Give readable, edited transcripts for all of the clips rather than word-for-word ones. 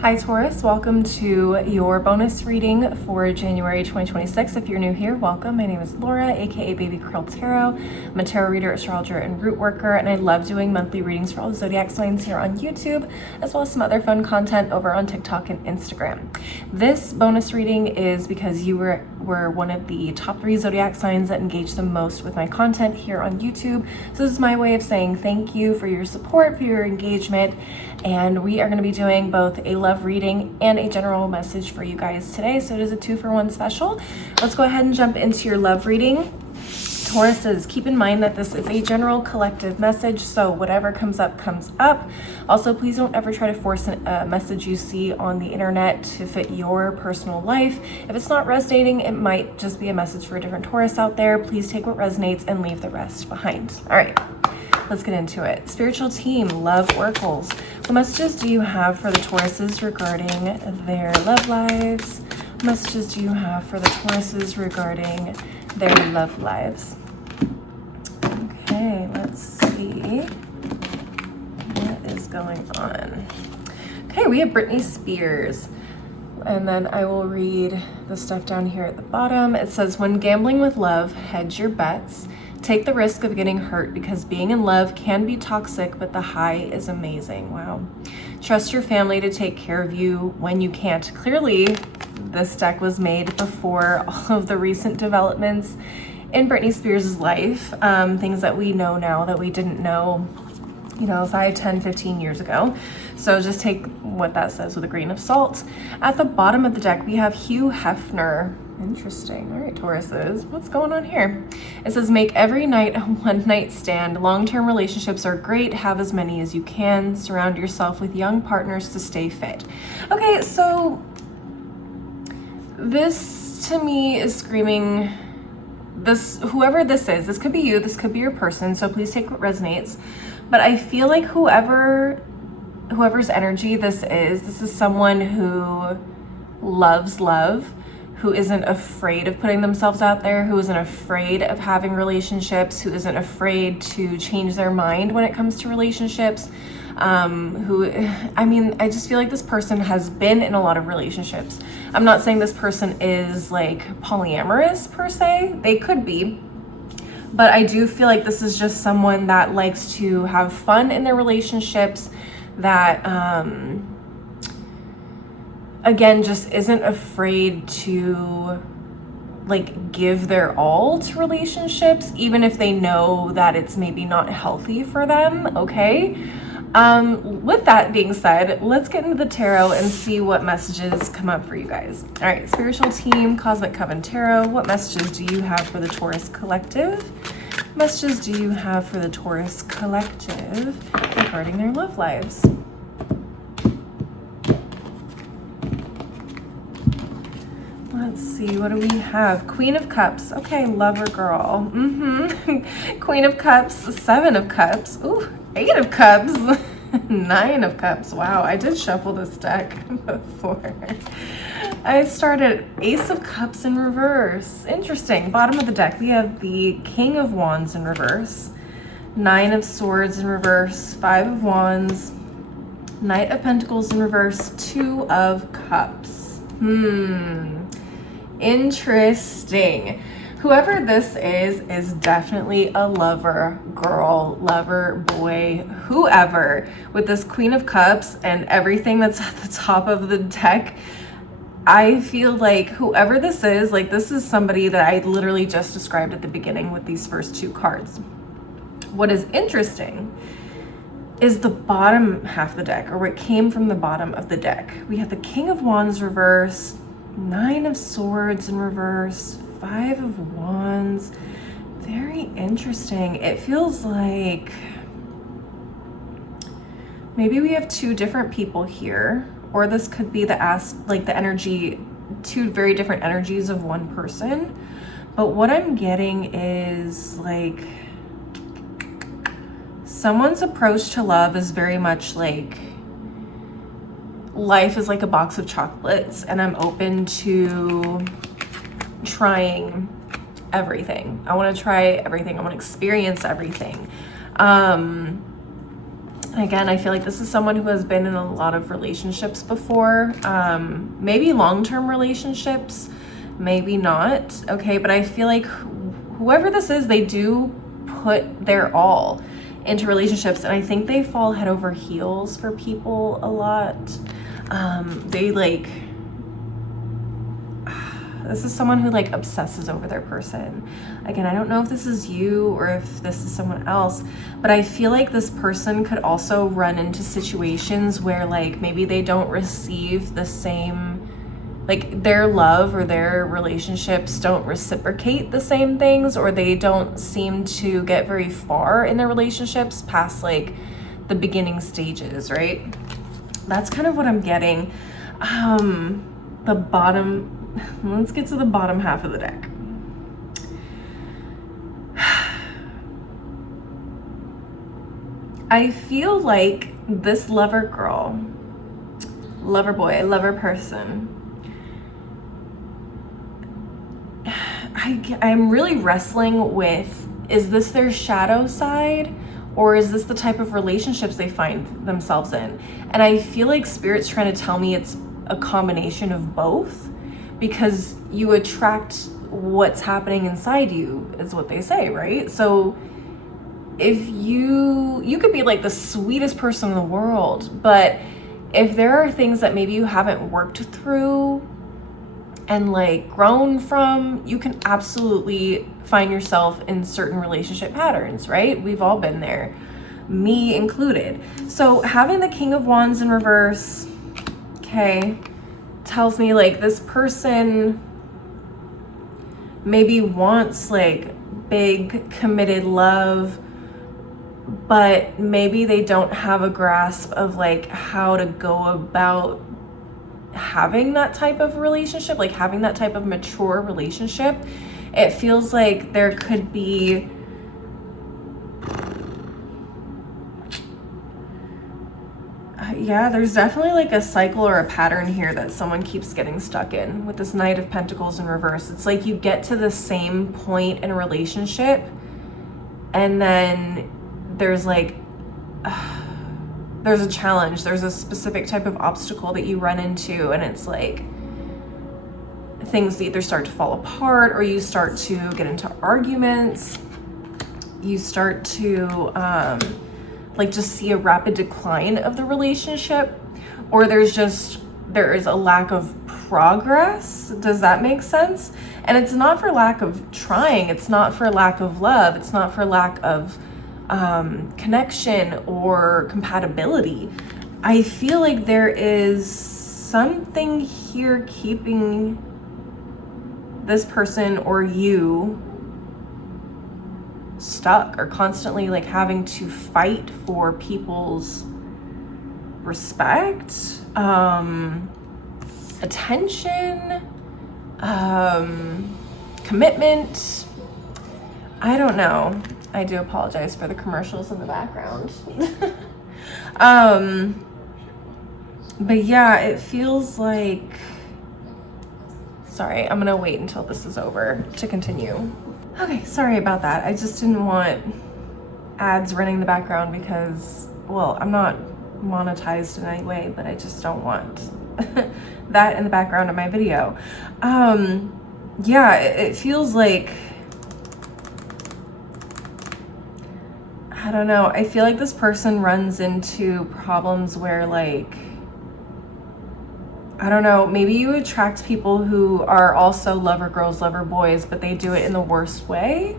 Hi Taurus, welcome to your bonus reading for January 2026. If you're new here, welcome. My name is Laura, aka Baby Curl Tarot. I'm a tarot reader, astrologer, and root worker, and I love doing monthly readings for all the zodiac signs here on YouTube, as well as some other fun content over on TikTok and Instagram. This bonus reading is because you were one of the top 3 zodiac signs that engage the most with my content here on YouTube. So this is my way of saying thank you for your support, for your engagement, and we are going to be doing both a love reading and a general message for you guys today. So it is a 2-for-1 special. Let's go ahead and jump into your love reading. Tauruses, keep in mind that this is a general collective message, so whatever comes up, comes up. Also, please don't ever try to force a message you see on the internet to fit your personal life. If it's not resonating, it might just be a message for a different Taurus out there. Please take what resonates and leave the rest behind. All right, let's get into it. Spiritual team, love oracles. What messages do you have for the Tauruses regarding their love lives? What messages do you have for the Tauruses regarding their love lives? Okay, let's see what is going on. Okay, we have Britney Spears. And then I will read the stuff down here at the bottom. It says, when gambling with love, hedge your bets. Take the risk of getting hurt because being in love can be toxic, but the high is amazing. Wow. Trust your family to take care of you when you can't. Clearly, this deck was made before all of the recent developments in Britney Spears' life. Things that we know now that we didn't know, 5, 10, 15 years ago. So just take what that says with a grain of salt. At the bottom of the deck, we have Hugh Hefner. Interesting. All right, Tauruses, what's going on here? It says, make every night a one-night stand. Long-term relationships are great. Have as many as you can. Surround yourself with young partners to stay fit. Okay, so this to me is screaming, whoever this is, this could be you, this could be your person, so please take what resonates. But I feel like whoever's energy this is someone who loves love, who isn't afraid of putting themselves out there, who isn't afraid of having relationships, who isn't afraid to change their mind when it comes to relationships. I just feel like this person has been in a lot of relationships. I'm not saying this person is like polyamorous per se. They could be. But I do feel like this is just someone that likes to have fun in their relationships, that, again, just isn't afraid to give their all to relationships, even if they know that it's maybe not healthy for them, okay? With that being said, let's get into the tarot and see what messages come up for you guys. All right, spiritual team, Cosmic Coven Tarot, what messages do you have for the Taurus Collective? What messages do you have for the Taurus Collective regarding their love lives? Let's see, what do we have? Queen of Cups. Okay, lover girl. Queen of Cups, 7 of Cups. Ooh, 8 of Cups. 9 of Cups. Wow, I did shuffle this deck before. I started Ace of Cups in reverse. Interesting. Bottom of the deck, we have the King of Wands in reverse. 9 of Swords in reverse. 5 of Wands. Knight of Pentacles in reverse. 2 of Cups. Interesting. Whoever this is definitely a lover girl, lover boy, whoever. With this Queen of Cups and everything that's at the top of the deck, I feel like whoever this is somebody that I literally just described at the beginning with these first 2 cards. What is interesting is the bottom half of the deck, or what came from the bottom of the deck. We have the King of Wands reverse, 9 of Swords in reverse, 5 of Wands. Very interesting. It feels like maybe we have 2 different people here, or this could be the energy, 2 very different energies of one person. But what I'm getting is someone's approach to love is very much like life is like a box of chocolates, and I'm open to trying everything. I want to try everything. I want to experience everything. Again, I feel like this is someone who has been in a lot of relationships before, maybe long-term relationships, maybe not, okay? But I feel like whoever this is, they do put their all into relationships, and I think they fall head over heels for people a lot. They like, this is someone who like obsesses over their person. Again, I don't know if this is you or if this is someone else, but I feel like this person could also run into situations where like maybe they don't receive the same, like their love or their relationships don't reciprocate the same things, or they don't seem to get very far in their relationships past like the beginning stages, right? That's kind of what I'm getting. The bottom, let's get to the bottom half of the deck. I feel like this lover girl, lover boy, lover person, I'm really wrestling with, is this their shadow side, or is this the type of relationships they find themselves in? And I feel like Spirit's trying to tell me it's a combination of both, because you attract what's happening inside you, is what they say, right? So if you could be like the sweetest person in the world, but if there are things that maybe you haven't worked through and like grown from, you can absolutely find yourself in certain relationship patterns, right? We've all been there, me included. So having the King of Wands in reverse, okay, tells me like this person maybe wants like big committed love, but maybe they don't have a grasp of like how to go about having that type of relationship, like having that type of mature relationship. It feels like there could be yeah, there's definitely like a cycle or a pattern here that someone keeps getting stuck in with this Knight of Pentacles in reverse. It's like you get to the same point in a relationship and then there's like there's a challenge, there's a specific type of obstacle that you run into, and it's like things either start to fall apart, or you start to get into arguments, you start to like just see a rapid decline of the relationship, or there is a lack of progress. Does that make sense? And it's not for lack of trying, it's not for lack of love, it's not for lack of connection or compatibility. I feel like there is something here keeping this person or you stuck, or constantly like having to fight for people's respect, attention, commitment. I don't know. I do apologize for the commercials in the background. But yeah, it feels like, sorry, I'm gonna wait until this is over to continue. Okay, sorry about that. I just didn't want ads running in the background because, well, I'm not monetized in any way, but I just don't want that in the background of my video. Yeah, it feels like, I don't know, I feel like this person runs into problems where like, I don't know, maybe you attract people who are also lover girls, lover boys, but they do it in the worst way.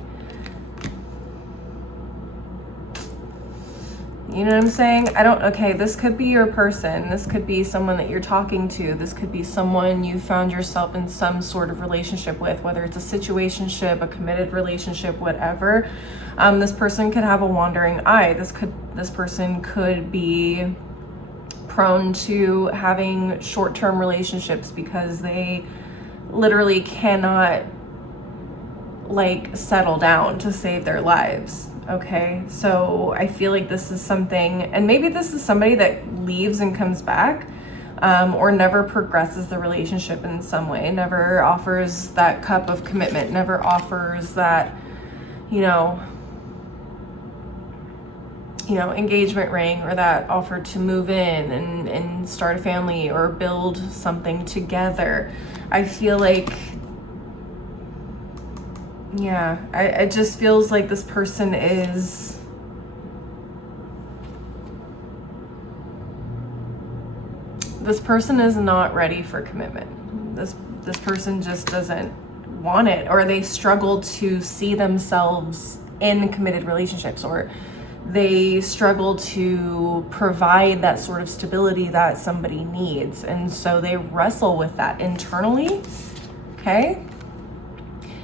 You know what I'm saying? Okay, this could be your person. This could be someone that you're talking to. This could be someone you found yourself in some sort of relationship with, whether it's a situationship, a committed relationship, whatever. This person could have a wandering eye. This person could be prone to having short-term relationships because they literally cannot like settle down to save their lives. Okay, so I feel like this is something, and maybe this is somebody that leaves and comes back, or never progresses the relationship in some way, never offers that cup of commitment, never offers that, you know, you know, engagement ring or that offer to move in and start a family or build something together. I feel like, yeah, it just feels like this person is not ready for commitment. This person just doesn't want it, or they struggle to see themselves in committed relationships, or they struggle to provide that sort of stability that somebody needs. And so they wrestle with that internally, okay?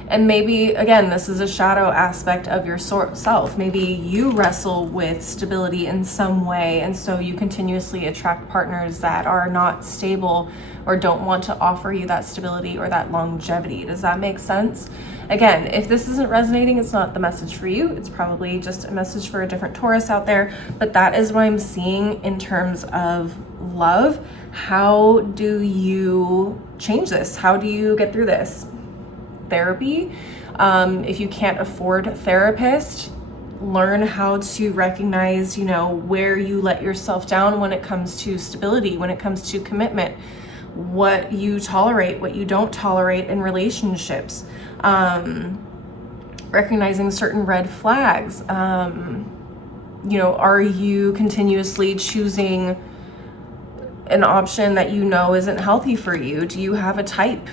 And maybe, again, this is a shadow aspect of your self. Maybe you wrestle with stability in some way, and so you continuously attract partners that are not stable or don't want to offer you that stability or that longevity. Does that make sense? Again, if this isn't resonating, it's not the message for you. It's probably just a message for a different Taurus out there. But that is what I'm seeing in terms of love. How do you change this? How do you get through this? Therapy. If you can't afford a therapist, learn how to recognize, you know, where you let yourself down when it comes to stability, when it comes to commitment, what you tolerate, what you don't tolerate in relationships, recognizing certain red flags. You know, are you continuously choosing an option that you know isn't healthy for you? Do you have a type?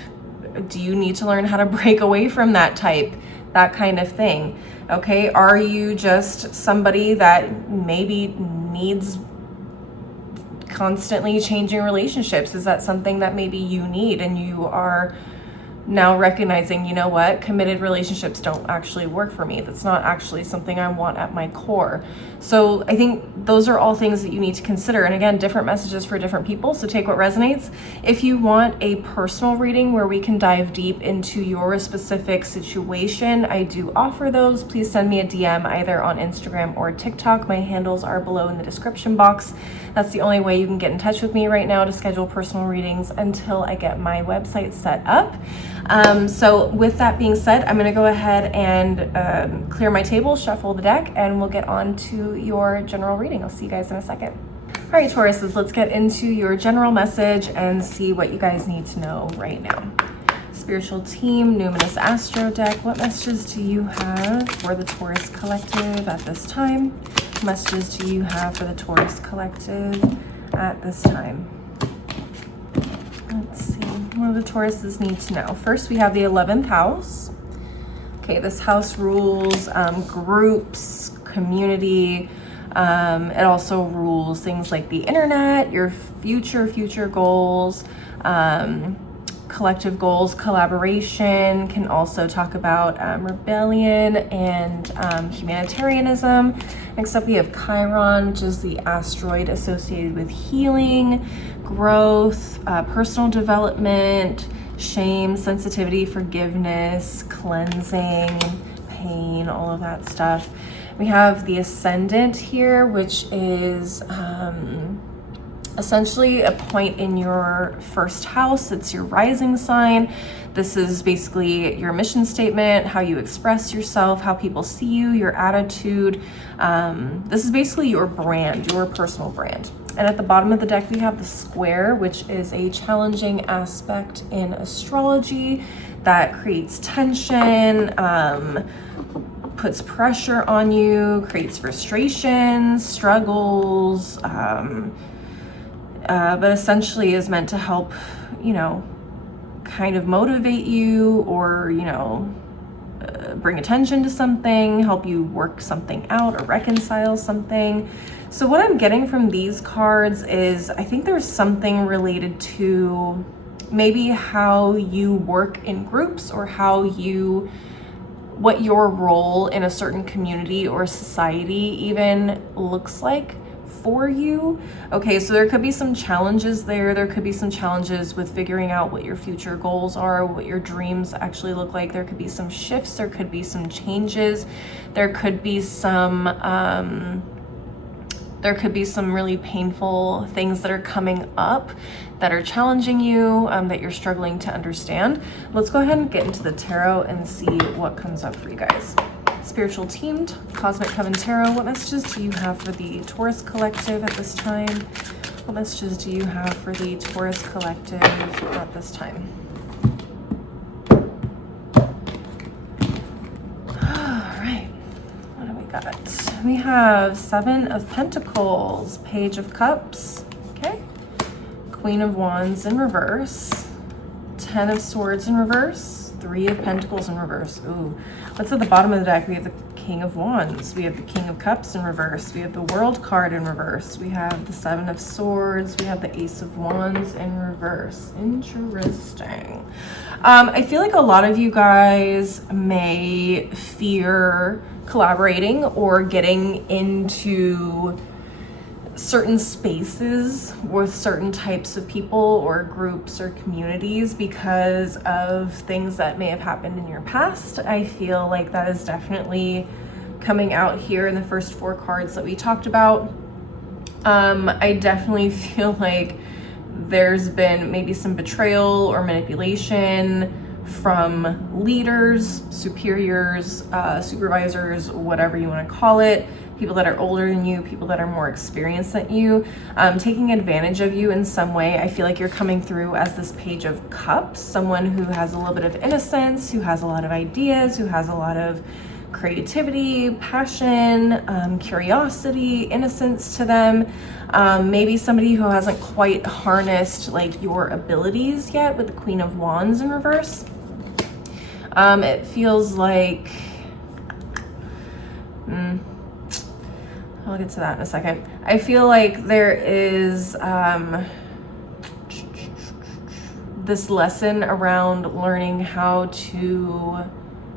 Do you need to learn how to break away from that type? That kind of thing. Okay, are you just somebody that maybe needs constantly changing relationships? Is that something that maybe you need, and you are now recognizing, you know what, committed relationships don't actually work for me. That's not actually something I want at my core. So I think those are all things that you need to consider. And again, different messages for different people. So take what resonates. If you want a personal reading where we can dive deep into your specific situation, I do offer those. Please send me a DM either on Instagram or TikTok. My handles are below in the description box. That's the only way you can get in touch with me right now to schedule personal readings until I get my website set up. So with that being said, I'm going to go ahead and clear my table, shuffle the deck, and we'll get on to your general reading. I'll see you guys in a second. All right, Tauruses, let's get into your general message and see what you guys need to know right now. Spiritual team, Numinous Astro deck, what messages do you have for the Taurus Collective at this time? What messages do you have for the Taurus Collective at this time? Let's see, what do the Tauruses need to know? First, we have the 11th house. Okay, this house rules groups, community. It also rules things like the internet, your future goals, collective goals, collaboration. Can also talk about rebellion and humanitarianism. Next up, we have Chiron, which is the asteroid associated with healing, growth, personal development, shame, sensitivity, forgiveness, cleansing, pain, all of that stuff. We have the ascendant here, which is essentially a point in your first house. It's your rising sign. This is basically your mission statement, how you express yourself, how people see you, your attitude. This is basically your brand, your personal brand. And at the bottom of the deck, we have the square, which is a challenging aspect in astrology that creates tension, puts pressure on you, creates frustrations, struggles, but essentially is meant to help, you know, kind of motivate you, or, you know, bring attention to something, help you work something out or reconcile something. So what I'm getting from these cards is, I think there's something related to maybe how you work in groups, or what your role in a certain community or society even looks like for you. Okay, so there could be some challenges there. There could be some challenges with figuring out what your future goals are, what your dreams actually look like. There could be some shifts, there could be some changes, there could be some really painful things that are coming up that are challenging you, that you're struggling to understand. Let's go ahead and get into the tarot and see what comes up for you guys. Spiritual Team, Cosmic Coven Tarot, what messages do you have for the Taurus Collective at this time? What messages do you have for the Taurus Collective at this time? All right, what do we got? We have Seven of Pentacles, Page of Cups, okay? Queen of Wands in reverse, Ten of Swords in reverse, Three of Pentacles in reverse. Ooh, what's at the bottom of the deck? We have the King of Wands, we have the King of Cups in reverse, we have the World card in reverse, we have the Seven of Swords, we have the Ace of Wands in reverse. Interesting. I feel like a lot of you guys may fear collaborating or getting into certain spaces with certain types of people or groups or communities because of things that may have happened in your past. I feel like that is definitely coming out here in the first 4 cards that we talked about. I definitely feel like there's been maybe some betrayal or manipulation from leaders, superiors, supervisors, whatever you want to call it, people that are older than you, people that are more experienced than you, taking advantage of you in some way. I feel like you're coming through as this Page of Cups, someone who has a little bit of innocence, who has a lot of ideas, who has a lot of creativity, passion, curiosity, innocence to them. Maybe somebody who hasn't quite harnessed like your abilities yet with the Queen of Wands in reverse. It feels like, I'll get to that in a second. I feel like there is this lesson around learning how to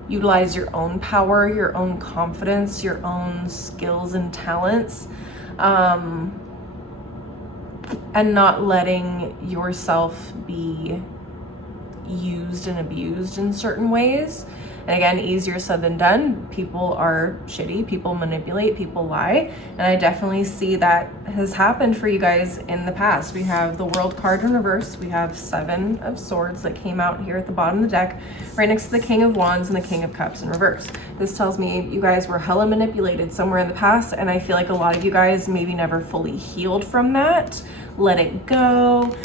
utilize your own power, your own confidence, your own skills and talents, and not letting yourself be used and abused in certain ways. And again, easier said than done. People are shitty, people manipulate, people lie. And I definitely see that has happened for you guys in the past. We have the World card in reverse. We have Seven of Swords that came out here at the bottom of the deck, right next to the King of Wands and the King of Cups in reverse. This tells me you guys were hella manipulated somewhere in the past. And I feel like a lot of you guys maybe never fully healed from that. Let it go.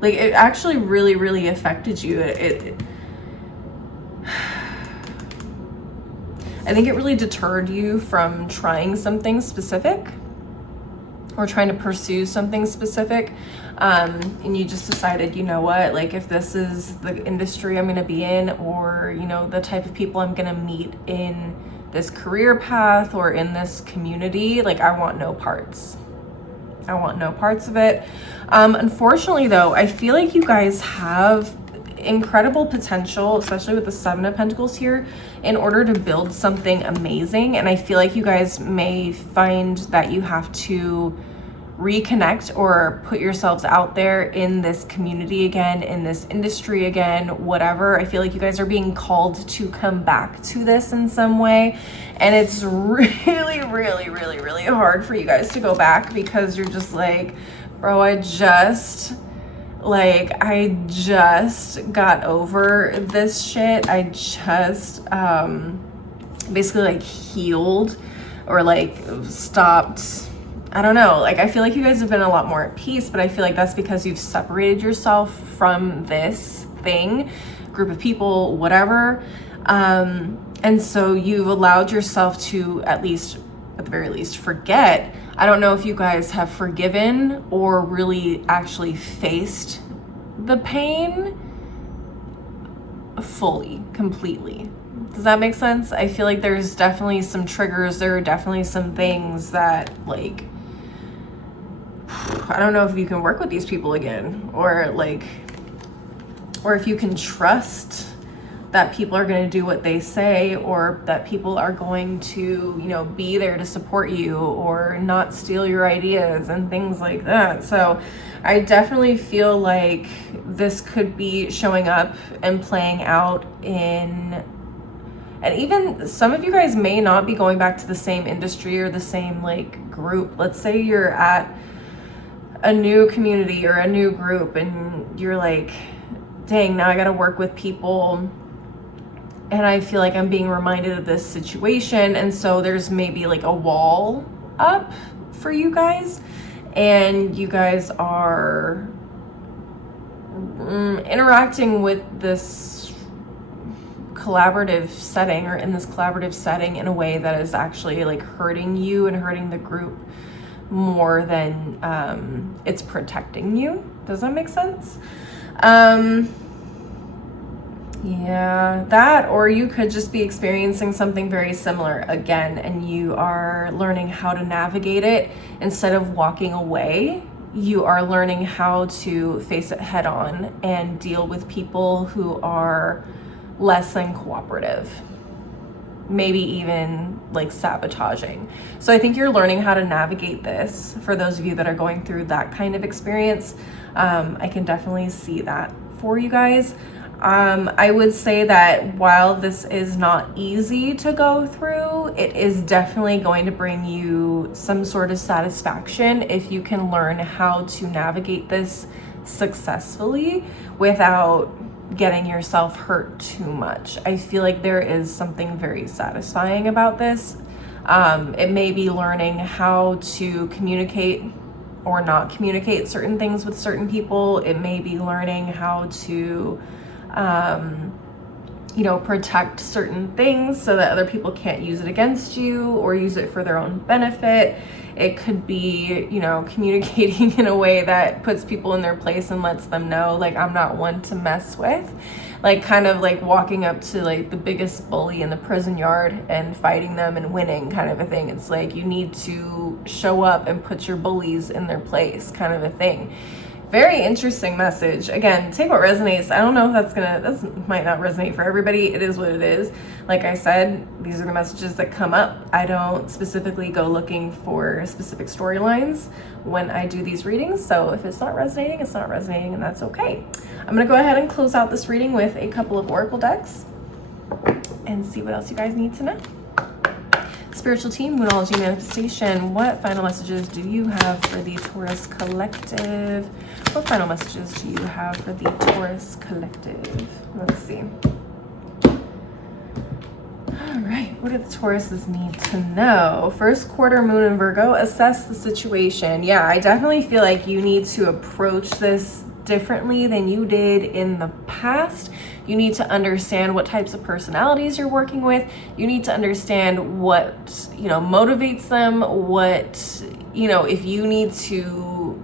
Like it actually really, really affected you. I think it really deterred you from trying something specific or trying to pursue something specific. And you just decided, you know what, like if this is the industry I'm gonna be in, or, you know, the type of people I'm gonna meet in this career path or in this community, like I want no parts. I want no parts of it. Unfortunately though, I feel like you guys have incredible potential, especially with the Seven of Pentacles here, in order to build something amazing. And I feel like you guys may find that you have to reconnect or put yourselves out there in this community again, in this industry again, whatever. I feel like you guys are being called to come back to this in some way. And it's really, really, really, really hard for you guys to go back because you're just like, bro, I just got over this shit. I just basically like healed or like stopped. I don't know, like I feel like you guys have been a lot more at peace, but I feel like that's because you've separated yourself from this thing, group of people, whatever. And so you've allowed yourself to, at the very least, forget. I don't know if you guys have forgiven or really actually faced the pain fully, completely. Does that make sense? I feel like there's definitely some triggers. There are definitely some things that, like, I don't know if you can work with these people again, or if you can trust that people are going to do what they say, or that people are going to, you know, be there to support you or not steal your ideas and things like that. So I definitely feel like this could be showing up and playing out in, and even some of you guys may not be going back to the same industry or the same like group. Let's say you're at a new community or a new group and you're like, dang, now I got to work with people and I feel like I'm being reminded of this situation. And so there's maybe like a wall up for you guys, and you guys are interacting with this collaborative setting, or in this collaborative setting, in a way that is actually like hurting you and hurting the group more than it's protecting you. Does that make sense? Yeah, that, or you could just be experiencing something very similar again, and you are learning how to navigate it. Instead of walking away, you are learning how to face it head on and deal with people who are less than cooperative, maybe even like sabotaging. So I think you're learning how to navigate this. For those of you that are going through that kind of experience, I can definitely see that for you guys. I would say that while this is not easy to go through, it is definitely going to bring you some sort of satisfaction if you can learn how to navigate this successfully without getting yourself hurt too much. I feel like there is something very satisfying about this. It may be learning how to communicate or not communicate certain things with certain people. It may be learning how to protect certain things so that other people can't use it against you or use it for their own benefit. It could be, communicating in a way that puts people in their place and lets them know, like, I'm not one to mess with. Like, kind of like walking up to like the biggest bully in the prison yard and fighting them and winning, kind of a thing. It's like you need to show up and put your bullies in their place, kind of a thing. Very interesting message. Again, take what resonates. I don't know if that might not resonate for everybody. It is what it is. Like I said, these are the messages that come up. I don't specifically go looking for specific storylines when I do these readings. So if it's not resonating, it's not resonating, and that's okay. I'm going to go ahead and close out this reading with a couple of oracle decks and see what else you guys need to know. Spiritual team, Moonology Manifestation, what final messages do you have for the Taurus Collective? What final messages do you have for the Taurus Collective? Let's see. All right, what do the Tauruses need to know? First quarter moon in Virgo, assess the situation. Yeah, I definitely feel like you need to approach this differently than you did in the past. You need to understand what types of personalities you're working with. You need to understand what, motivates them, if you need to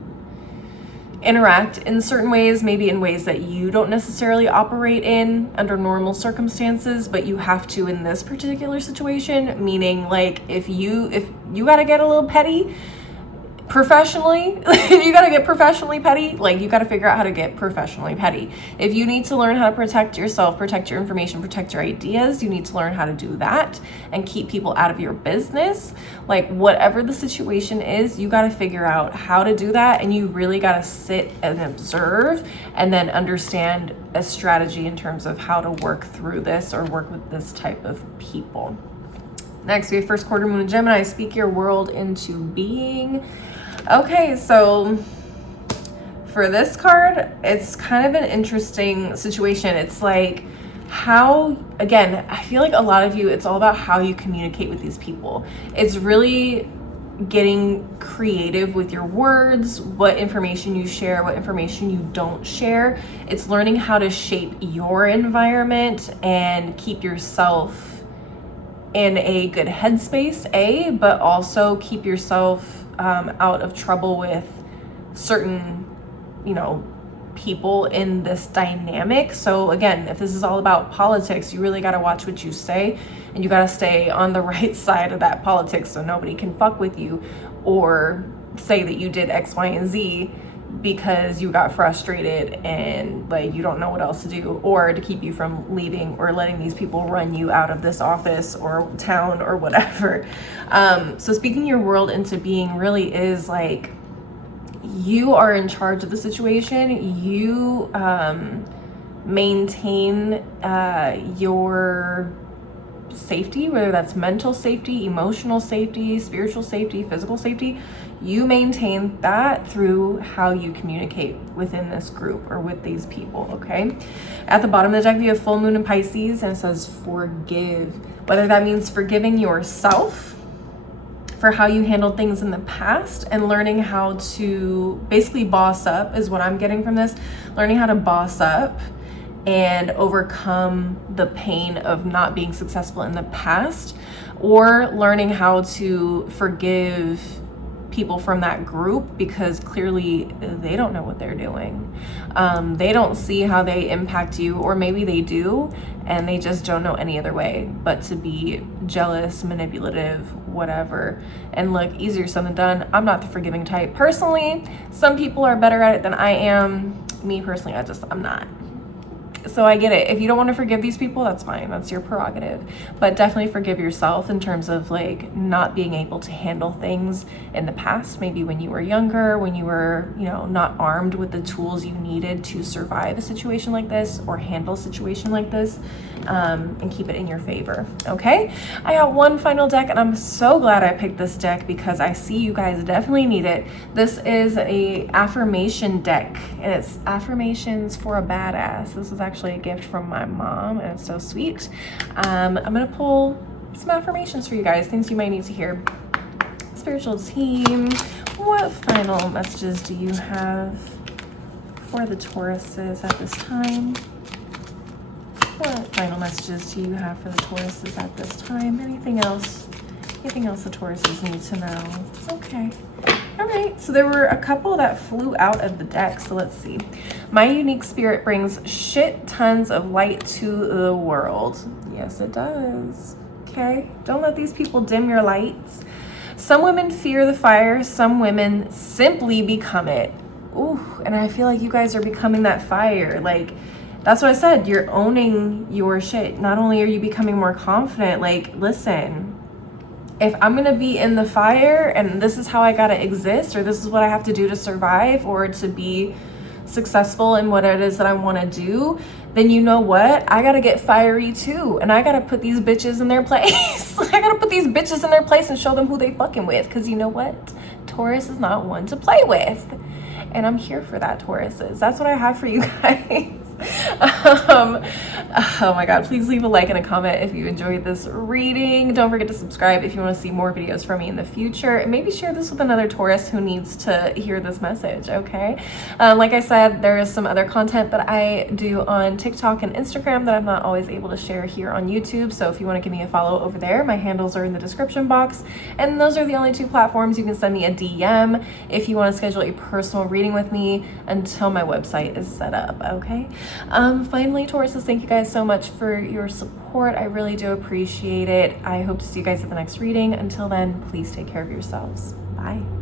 interact in certain ways, maybe in ways that you don't necessarily operate in under normal circumstances, but you have to in this particular situation, meaning like if you got to get a little petty professionally, you got to get professionally petty, like you got to figure out how to get professionally petty. If you need to learn how to protect yourself, protect your information, protect your ideas, you need to learn how to do that and keep people out of your business. Like whatever the situation is, you got to figure out how to do that, and you really got to sit and observe and then understand a strategy in terms of how to work through this or work with this type of people. Next, we have first quarter moon in Gemini, speak your world into being. Okay, so for this card, it's kind of an interesting situation. It's like again, I feel like a lot of you, it's all about how you communicate with these people. It's really getting creative with your words, what information you share, what information you don't share. It's learning how to shape your environment and keep yourself in a good headspace, but also keep yourself out of trouble with certain, people in this dynamic. So again, if this is all about politics, you really got to watch what you say, and you got to stay on the right side of that politics so nobody can fuck with you or say that you did X, Y, and Z because you got frustrated and like you don't know what else to do, or to keep you from leaving or letting these people run you out of this office or town or whatever. So speaking your world into being really is like you are in charge of the situation. You maintain your safety, whether that's mental safety, emotional safety, spiritual safety, physical safety, you maintain that through how you communicate within this group or with these people, okay? At the bottom of the deck, we have full moon in Pisces, and it says forgive. Whether that means forgiving yourself for how you handled things in the past and learning how to basically boss up is what I'm getting from this. Learning how to boss up and overcome the pain of not being successful in the past, or learning how to forgive people from that group because clearly they don't know what they're doing. They don't see how they impact you, or maybe they do and they just don't know any other way but to be jealous, manipulative, whatever. And look, easier said than done. I'm not the forgiving type personally. Some people are better at it than I am. Me personally, I'm not. So I get it. If you don't want to forgive these people, that's fine. That's your prerogative. But definitely forgive yourself in terms of like not being able to handle things in the past. Maybe when you were younger, when you were, not armed with the tools you needed to survive a situation like this or handle a situation like this, and keep it in your favor. Okay. I got one final deck, and I'm so glad I picked this deck because I see you guys definitely need it. This is a affirmation deck, and it's affirmations for a badass. This is actually a gift from my mom, and it's so sweet. I'm gonna pull some affirmations for you guys, things you might need to hear. Spiritual team, what final messages do you have for the Tauruses at this time? What final messages do you have for the Tauruses at this time? Anything else the Tauruses need to know? Okay. All right, so there were a couple that flew out of the deck, so let's see. My unique spirit brings shit tons of light to the world. Yes, it does. Okay, don't let these people dim your lights. Some women fear the fire, some women simply become it. Ooh, and I feel like you guys are becoming that fire. Like, that's what I said, you're owning your shit. Not only are you becoming more confident, like, listen, if I'm gonna be in the fire and this is how I gotta exist, or this is what I have to do to survive or to be successful in what it is that I wanna do, then you know what? I gotta get fiery too. And I gotta put these bitches in their place. I gotta put these bitches in their place and show them who they fucking with. Cause you know what? Taurus is not one to play with. And I'm here for that, Tauruses. That's what I have for you guys. Oh my god, please leave a like and a comment if you enjoyed this reading. Don't forget to subscribe if you want to see more videos from me in the future, and maybe share this with another Taurus who needs to hear this message. Okay, like I said, there is some other content that I do on TikTok and Instagram that I'm not always able to share here on YouTube, so if you want to give me a follow over there, my handles are in the description box, and those are the only two platforms you can send me a DM if you want to schedule a personal reading with me until my website is set up. Okay. Finally, Tauruses, thank you guys so much for your support. I really do appreciate it. I hope to see you guys at the next reading. Until then, please take care of yourselves. Bye.